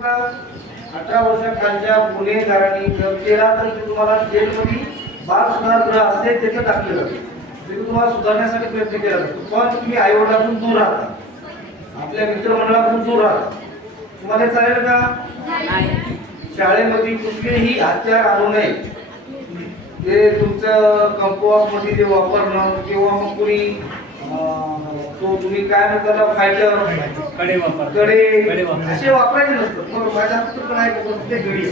18 वर्षाखालच्या गुन्हेगारांनी जर केला तर तुम्हाला जेलमध्ये बाल सुधारगृह असते तिथे टाकले जाते. तिथे तुम्हाला सुधारण्यासाठी प्रयत्न केला जातो. पण तुम्ही आई वडिलांपासून दूर राहता, आपल्या मित्रमंडळापासून दूर राहता, तुम्हाला चालेल का? शाळेमध्ये कुठलेही हत्यार आणू नये. ते तुमचं कंपोस्ट मध्ये ते वापरणं किंवा मग कुणी तो तुम्ही काय म्हणता फायटर कडे असे वापरायचे नसतं. मग माझ्या हातात पण आहे ते घडी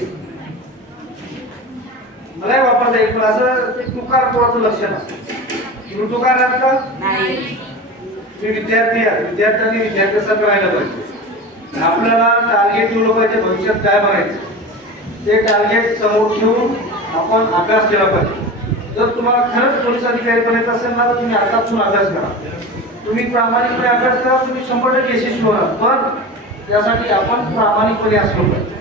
मलाही वापरता येईल, पण असं ते तुकार पोराचं लक्षण असतं. तुम्ही तुकार राहत का? तुम्ही विद्यार्थी आहात, विद्यार्थ्यांनी विद्यार्थ्यासारखं राहायला पाहिजे. आपल्याला टार्गेट ठेवलं पाहिजे, भविष्यात काय बनायचं ते टार्गेट समोर ठेवून आपण अभ्यास केला पाहिजे. जर तुम्हाला खरंच पोलीस अधिकारी बनायचं असेल ना तर तुम्ही आतापासून अभ्यास करा. तुम्ही प्रामाणिकपणे अभ्यास करा, तुम्ही 100% यशस्वी होणार. पण त्यासाठी आपण प्रामाणिकपणे असलो पाहिजे.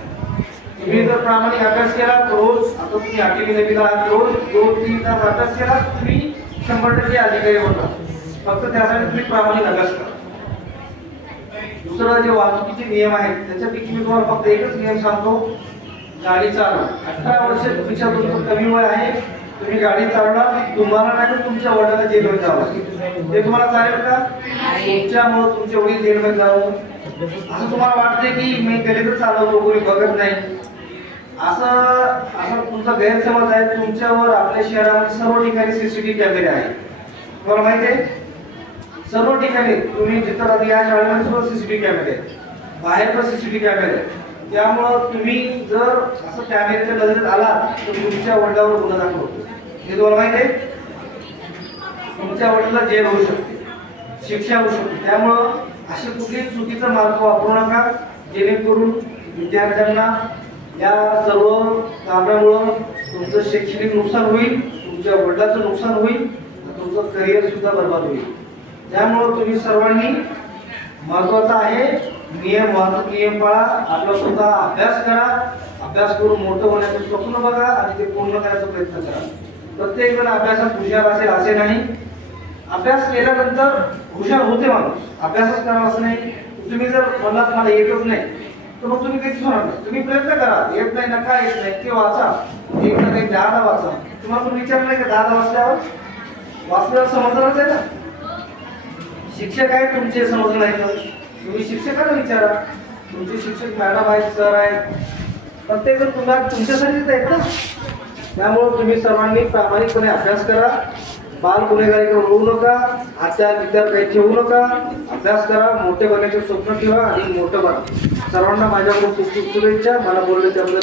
तुम्ही जर प्रामाणिक अभ्यास केला रोज, आता तुम्ही 8वी 9वीला रोज 2-3 तास अभ्यास केला तुम्ही 100% अधिकारी होणार. फक्त त्यासाठी तुम्ही प्रामाणिक अभ्यास करा. दुसरा जे वाहतुकीचे नियम आहेत त्याच्यापैकी मी तुम्हाला फक्त एकच नियम सांगतो, गाडी चालवा. 18 वर्ष तुमच्या तुमचं कमी वय आहे, तुम्ही गाडी चालवणार, तुम्हाला नाही तर तुमच्या वडिलांना जेलमध्ये जावं लागेल. ते तुम्हाला चालेल का? तुमच्यामुळे तुमचे वडील जेलमध्ये जावं असं तुम्हाला वाटते की मी गेले तर चालवतो कोणी बघत नाही, असं तुमचा गैरसमज आहे. तुमच्यावर आपल्या शहरामध्ये सर्व ठिकाणी सीसीटीव्ही कॅमेरे आहेत. तुम्हाला माहिती आहे सर्व ठिकाणी तुम्ही जिथं राहता या शाळेमध्ये सुद्धा सीसीटीव्ही कॅमेरे आहेत, बाहेर पण सीसीटीव्ही कॅमेरे आहेत. त्यामुळं तुम्ही जर असं कॅमेऱ्याच्या नजरेत आला तर तुमच्या वडिलांवर गुन्हा दाखल होतो. हे तुम्हाला माहिती आहे, तुमच्या वडिलांना जेल होऊ शकते, शिक्षा होऊ शकते. त्यामुळं असे कुठले चुकीचा मार्ग वापरू नका जेणेकरून विद्यार्थ्यांना या सर्व कामामुळं तुमचं शैक्षणिक नुकसान होईल, तुमच्या वडिलांचं नुकसान होईल, तुमचं करिअर सुद्धा बर्बाद होईल. त्यामुळं तुम्ही सर्वांनी महत्वाचं आहे नियम, वाहतूक नियम पाळा, आपला स्वतः अभ्यास करा, अभ्यास करून मोठं होण्याचं स्वप्न बघा आणि ते पूर्ण करायचा प्रयत्न करा. प्रत्येक जण अभ्यासात हुशार असेल असे नाही. अभ्यास केल्यानंतर हुशार होते माणूस, अभ्यासच करा असं नाही. तुम्ही जर मला येतच नाही तर मग तुम्ही कधीच होणार नाही. तुम्ही प्रयत्न करा, येत नाही नका येत नाही ते वाचा, एक ना काही 10 वाचा. तुम्हाला पण विचार नाही का 10 वाचल्यावर समजणारच आहे ना. शिक्षक आहे तुमचे समजलं नाही तर तुम्ही शिक्षकांना विचारा. तुमचे शिक्षक मॅडम आहेत, सर आहेत, प्रत्येक जण तुम्हाला तुमच्यासाठीच आहेत ना. त्यामुळे तुम्ही सर्वांनी प्रामाणिकपणे अभ्यास करा, बाल गुन्हेगारीकडे वळू नका, हत्यार विद्यार काही ठेवू नका, अभ्यास करा, मोठे बनण्याचे स्वप्न ठेवा आणि मोठं बना. सर्वांना माझ्याकडून खूप खूप शुभेच्छा. मला बोलले त्याबद्दल